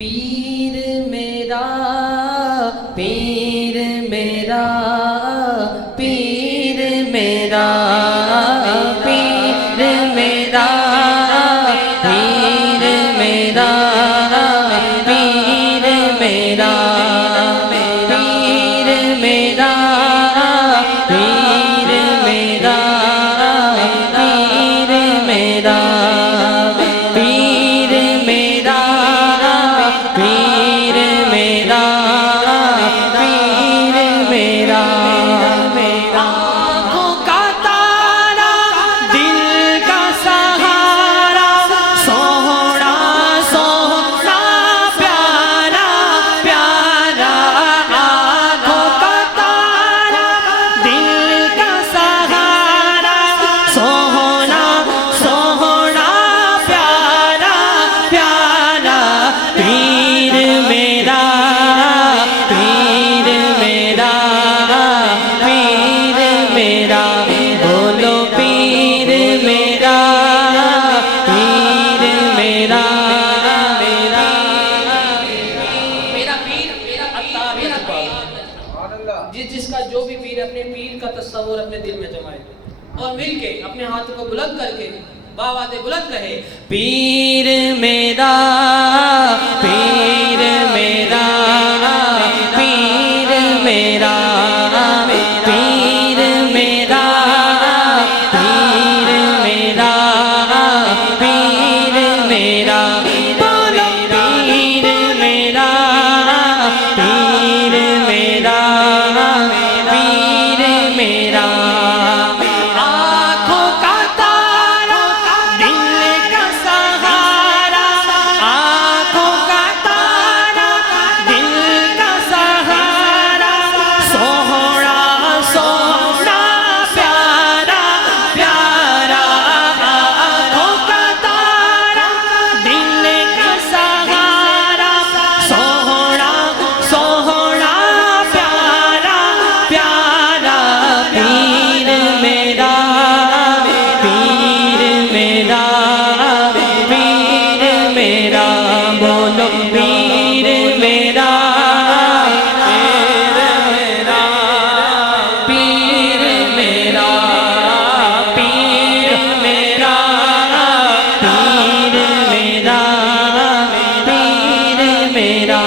पीर मेरा पीर मेरा पीर मेरा पीर मेरा पीर मेरा पीर मेरा पीर मेरा पीर मेरा पीर मेरा पीर मेरा पीर मेरा पीर मेरा आँखों का तारा दिल का सहारा सोहना सोहना प्यारा प्यारा आँखों का तारा दिल का सहारा सोहना सोहना प्यारा प्यारा पीर मेरा पीर मेरा पीर मेरा बोलो पीर मेरा पीर मेरा मेरा मेरा पीर मेरा पीर जिसका जो भी पीर अपने पीर का तस्वुर अपने दिल में जमाए और मिलके अपने हाथों को बुलंद करके बावाज़े बुलंद कहे पीर मेरा पीर मेरा पीर मेरा पीर मेरा पीर मेरा पीर मेरा बोलो पीर मेरा पीर मेरा पीर मेरा आँखों का तारा दिल का सहारा आँखों का तारा दिल का सहारा सोहना सोहना प्यारा प्यारा आँखों का तारा दिल का सहारा सोहना सोहना प्यारा प्यारा पीर मेरा पीर मेरा पीर मेरा बोलो पीर मेरा पीर मेरा पीर मेरा पीर मेरा पीर मेरा पीर मेरा